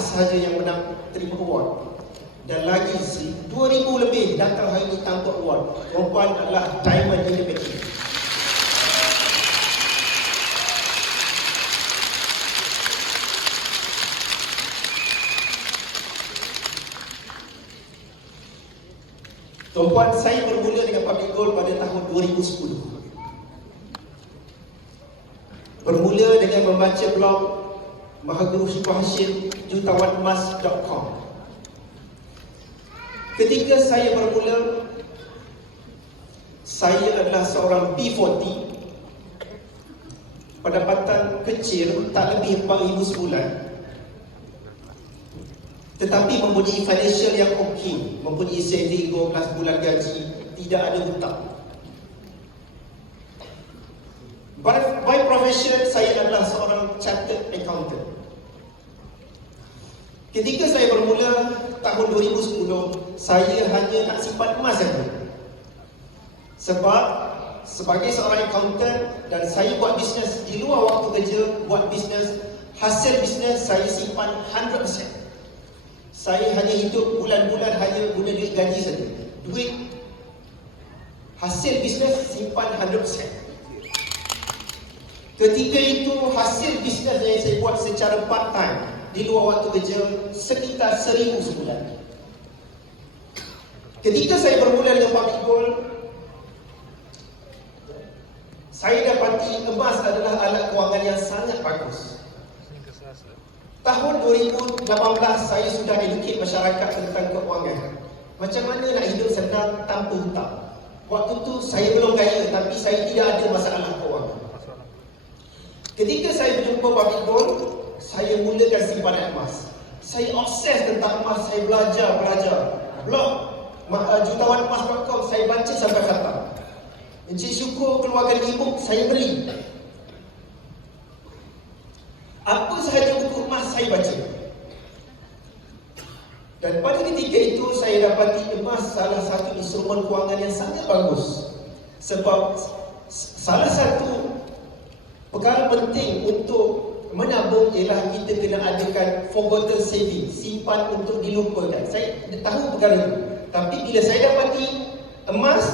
sahaja yang menang terima award. Dan lagi 2,000 lebih datang hari ini tanpa award. Perempuan adalah diamond in the making. Tuan-puan, saya bermula dengan Public Gold pada tahun 2010. Bermula dengan membaca blog Mahaguru Syukur Hashim, jutawan-emas.com. Ketika saya bermula, saya adalah seorang B40, pendapatan kecil, tak lebih 4,000 sebulan, tetapi mempunyai financial yang okey, mempunyai saving 12 bulan gaji, tidak ada hutang. By profession, saya adalah seorang chartered accountant. Ketika saya bermula tahun 2010, saya hanya nak simpan emas saja. Sebab sebagai seorang accountant dan saya buat bisnes di luar waktu kerja, buat bisnes, hasil bisnes saya simpan 100%. Saya hanya hidup bulan-bulan hanya guna duit gaji saja. Duit hasil bisnes simpan 100%. Ketika itu hasil bisnes yang saya buat secara part time di luar waktu kerja sekitar 1,000 sebulan. Ketika saya bermula dengan Public Gold, saya dapati emas adalah alat kewangan yang sangat bagus. Tahun 2018 saya sudah educate masyarakat tentang kewangan. Macam mana nak hidup senang tanpa hutang. Waktu tu saya belum kaya, tapi saya tidak ada masalah kewangan. Ketika saya berjumpa Public Gold, saya mulakan simpanan emas. Saya obses tentang emas, saya belajar. Blog jutawan-emas.com saya baca sampai khatam. Encik Syukur keluarkan e-book, saya beli. Apa sahaja buku emas saya baca. Dan pada ketika itu saya dapati emas salah satu instrumen kewangan yang sangat bagus. Sebab salah satu perkara penting untuk menabung ialah kita kena adakan forgotten saving, simpan untuk dilupakan. Saya tahu perkara itu. Tapi bila saya dapati emas,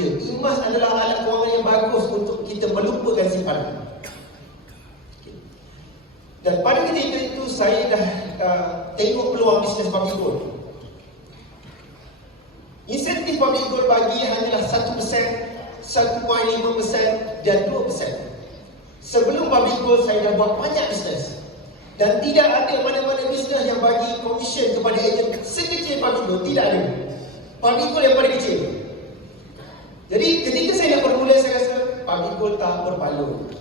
emas adalah alat kewangan yang bagus untuk kita melupakan simpanan. Dan pada ketika itu saya dah tengok peluang bisnes Public Gold. Insentif Public Gold bagi hanyalah 1%, 1.5% dan 2%. Sebelum Public Gold saya dah buat banyak bisnes. Dan tidak ada mana-mana bisnes yang bagi komisen kepada ejen sekecil Public Gold, tidak ada. Public Gold yang paling kecil. Jadi ketika saya nak bermula, saya rasa Public Gold tak berbaloi.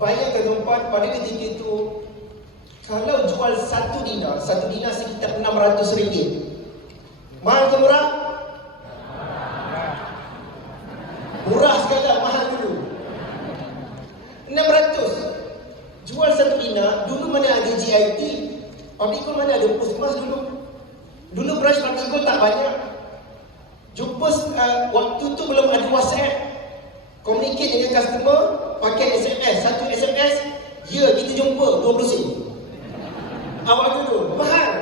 Bayangkan tuan-tuan, pada ketika itu kalau jual 1 dinar sekitar RM600. Mahal ke murah? Murah sekali, mahal dulu. 600. Jual 1 dinar, dulu mana ada GIT, Public Gold mana ada pos emas dulu. Dulu branch Public Gold tak banyak. Jumpa waktu tu belum ada WhatsApp. Communicate dengan customer pakai SMS. Satu SMS, ya kita jumpa 20 sen. Awak dulu, mahal.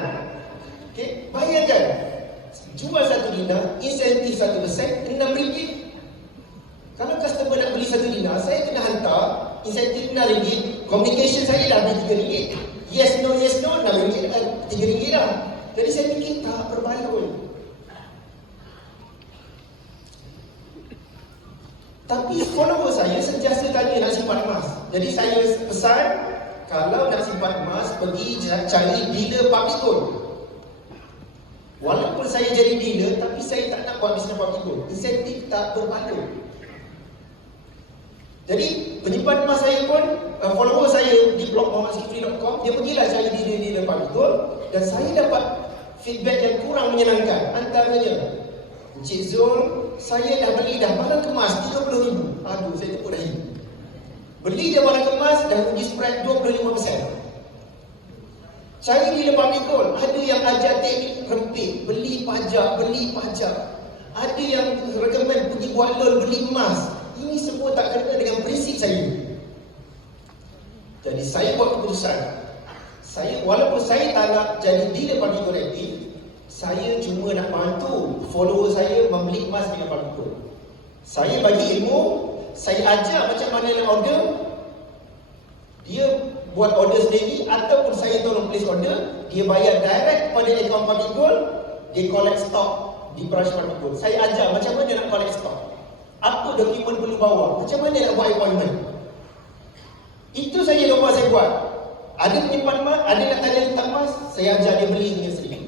Okay, bayangkan. Jual 1 dinar, insentif 1%, RM6. Kalau customer nak beli 1 dinar, saya kena hantar insentif RM6. Communication saya dah beli RM3. Yes no, RM6, RM3 dah. Jadi saya fikir tak berbaloi. Tapi follower saya sentiasa tanya nak simpan emas. Jadi saya pesan, kalau nak simpan emas, pergi cari dealer Public Gold. Walaupun saya jadi dealer, tapi saya tak nak buat bisnes Public Gold. Insentif tak berbaloi. Jadi penyimpan emas saya pun, follower saya di blog muhammadsikri.com, dia pergilah cari dealer-dealer Public Gold. Dan saya dapat feedback yang kurang menyenangkan. Antaranya, Encik Zul, saya dah beli dah barang kemas RM30,000. Aduh, saya tepuk dahi. Beli dia barang kemas dah rugi spread 25%. Cari dealer Public Gold, ada yang ajar teknik rempit, beli pajak. Ada yang recommend pergi buat loan beli emas. Ini semua tak kena dengan prinsip saya. Jadi saya buat keputusan. Walaupun saya tak nak jadi dealer Public Gold aktif, saya cuma nak bantu follower saya membeli emas dengan Public Gold. Saya bagi ilmu, saya ajar macam mana nak order, dia buat order sendiri, ataupun saya tolong place order, dia bayar direct pada akaun Public Gold, dia collect stock di branch Public Gold. Saya ajar macam mana nak collect stock, apa dokumen perlu bawa, macam mana nak buat appointment. Itu saja lupa saya buat. Ada penyimpan emas, ada nak tanya letak emas, saya ajar dia beli dengan sendiri.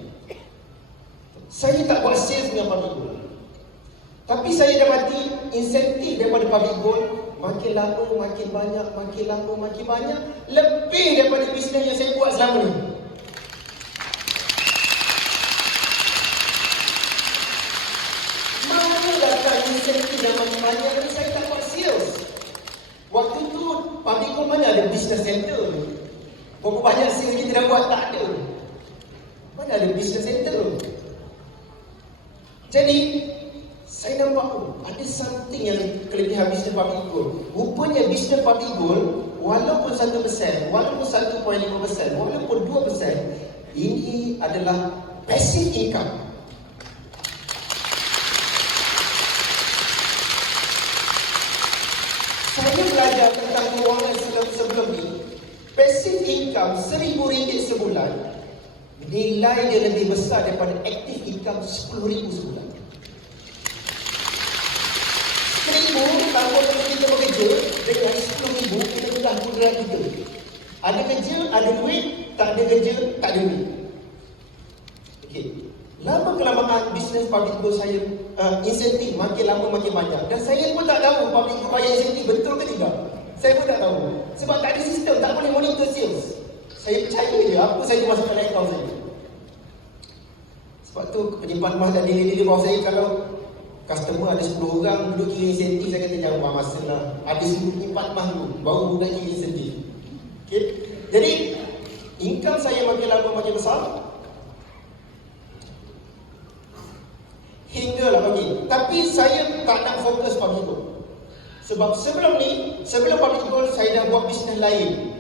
Saya tak buat sales dengan Public Gold. Tapi saya dapati insentif daripada Public Gold, makin lama makin banyak, makin lama makin banyak, lebih daripada bisnes yang saya buat selama ni. Mana datang insentif yang makin banyak tapi saya tak buat sales. Waktu tu Public Gold mana ada business center? Berapa banyak sales kita dah buat, tak ada. Mana ada business center? Jadi saya nampak ada something yang kelebihan bisnes Public Gold. Rupanya bisnes Public Gold, walaupun 1%, walaupun 1.5%, walaupun 2%, ini adalah passive income. Saya belajar tentang kewangan sebelum ni. Passive income RM1,000 sebulan, nilai dia lebih besar daripada active income RM10,000 sebulan. RM1,000 tanpa kita bekerja, dengan RM10,000 kita mudah mudahkan kita. Ada kerja, ada duit, tak ada kerja, tak ada duit. Okey. Lama kelamaan bisnes Public Gold saya insentif makin lama makin banyak, dan saya pun tak tahu Public Gold bayar insentif betul ke tidak. Saya pun tak tahu. Sebab tak ada sistem, tak boleh monitor sales. Saya percaya je apa saya masukkan dalam akaun saya. Sebab tu penyimpan emas dan dealer-dealer bawah saya, kalau customer ada 10 orang duduk kira insentif, saya kata jangan buang masa lah. Ada 10 penyimpan emas dulu, baru buka kira insentif. Okay? Jadi, income saya makin lama makin besar. Hinggalah pagi. Tapi saya tak nak fokus Public Gold. Sebab sebelum Public Gold, saya dah buat bisnes lain.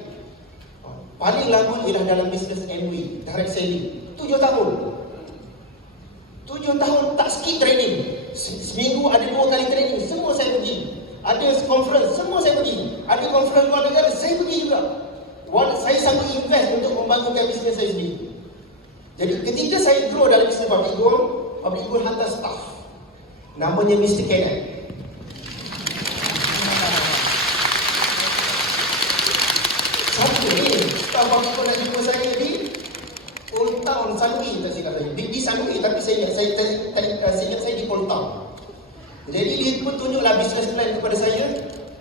Paling lama ialah dalam bisnes MW, direct selling. 7 tahun. 7 tahun tak skip training. Seminggu ada 2 kali training, semua saya pergi. Ada conference, semua saya pergi. Ada conference luar negara, saya pergi juga. Saya sanggup invest untuk membangunkan bisnes saya sendiri. Jadi ketika saya grow dalam bisnes Public Gold hantar staff. Namanya Mr. Kenneth. Public Gold nak jumpa saya di Old Town Sunway, tak saya kata di Sunway, tapi saya ingat saya di Old Town. Jadi dia pun tunjuklah business plan kepada saya.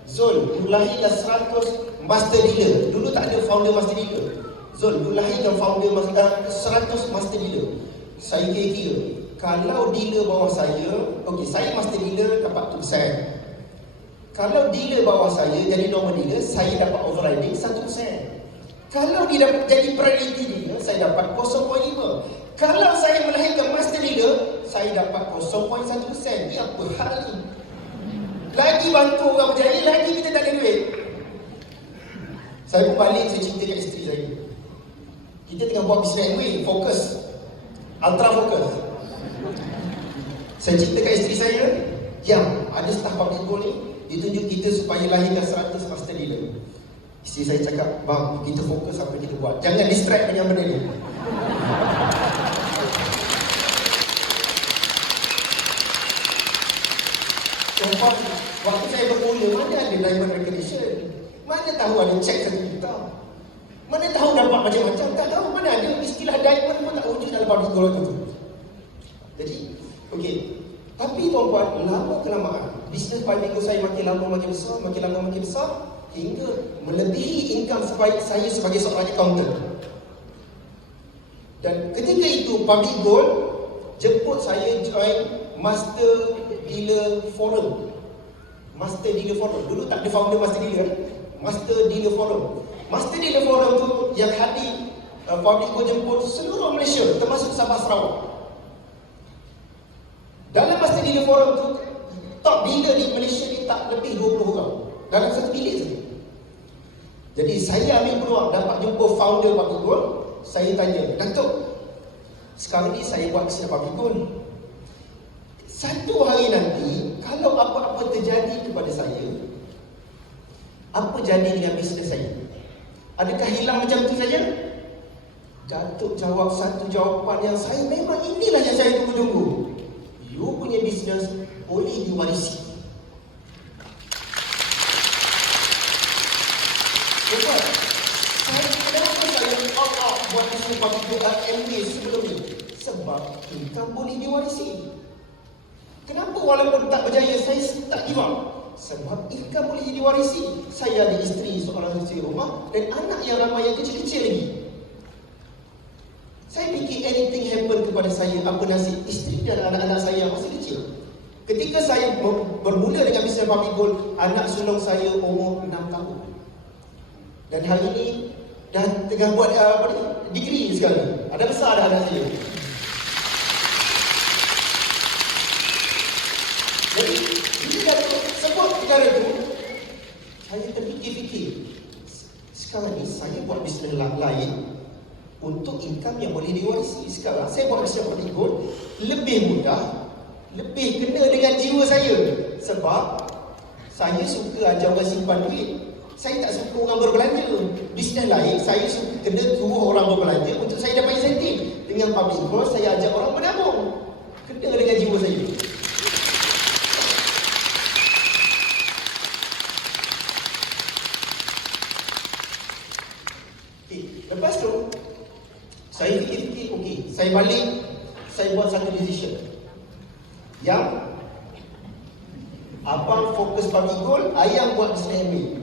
Zul, you lahirlah 100 master dealer. Dulu tak ada founder master dealer. Zul, you lahirkan founder 100 master dealer. Saya kira kalau dealer bawah saya, okey, saya master dealer dapat 2%. Kalau dealer bawah saya jadi normal dealer, saya dapat overriding 1%. Kalau dia dapat jadi priority dealer, saya dapat 0.5. Kalau saya melahirkan master dealer, saya dapat 0.1%. Ini apa hal ni? Lagi bantu orang berjaya, lagi kita tak ada duit. Saya pun balik, saya cerita kat isteri saya. Kita tengah buat bisnes ni, fokus. Ultra fokus. Saya cerita kat isteri saya, yang ada staff Public Gold ni, dia tunjuk kita supaya lahirkan 100 master dealer. Isteri saya cakap, bang, kita fokus apa kita buat. Jangan distract dengan benda ni. Waktu saya bermula, mana ada diamond recognition? Mana tahu ada cek 1 juta? Mana tahu dapat macam-macam? Tak tahu, mana ada istilah diamond pun tak wujud dalam Public Gold tu. Jadi, okey. Tapi tuan-tuan, lama kelamaan, bisnes Public Gold saya makin lama makin besar, makin lama makin besar, hingga melebihi income saya sebagai seorang accountant. Dan ketika itu Public Gold jemput saya join Master Dealer Forum. Master Dealer Forum. Dulu tak ada founder Master Dealer. Master Dealer Forum. Master Dealer Forum tu yang hadir Public Gold jemput seluruh Malaysia, termasuk Sabah Sarawak. Dalam Master Dealer Forum tu, top dealer di Malaysia ni tak lebih 20 orang dalam satu bilik saja. Jadi saya ambil peluang dapat jumpa founder Public Gold. saya tanya, Datuk, sekarang ni saya buat kesihatan public goal. Satu hari nanti, kalau apa-apa terjadi kepada saya, apa jadi dengan bisnes saya? Adakah hilang macam tu saja? Datuk jawab satu jawapan yang saya memang inilah yang saya tunggu-tunggu. You punya bisnes boleh diwarisi. Sebab kenapa saya buat bisnes public goal MB sebelum ni? Sebab income boleh diwarisi. Kenapa walaupun tak berjaya saya tak give up? Sebab income boleh diwarisi. Saya ada isteri, seorang isteri rumah dan anak yang ramai yang kecil-kecil lagi. Saya fikir anything happen kepada saya, apa nasib isteri dan anak-anak saya yang masih kecil. Ketika saya bermula dengan bisnes public goal, anak sulung saya umur 6 tahun. Dan hari ini dah tengah buat degree sekarang. Ada besar dah anak saya. Jadi, bila Datuk sebut perkara itu, saya terfikir-fikir. Sekarang ni saya buat bisnes lain untuk income yang boleh diwarisi. Sekarang saya buat bisnes public goal lebih mudah, lebih kena dengan jiwa saya. Sebab saya suka ajar orang simpan duit. Saya tak suka orang berbelanja. Bisnes lain, saya suka kena suruh orang berbelanja untuk saya dapat insentif. Dengan public goal, saya ajak orang menabung. Kena dengan jiwa saya. Lepas tu, saya fikir-fikir, okey, saya balik, saya buat satu decision. Yang abang fokus public goal, ayang buat bisnes MBA.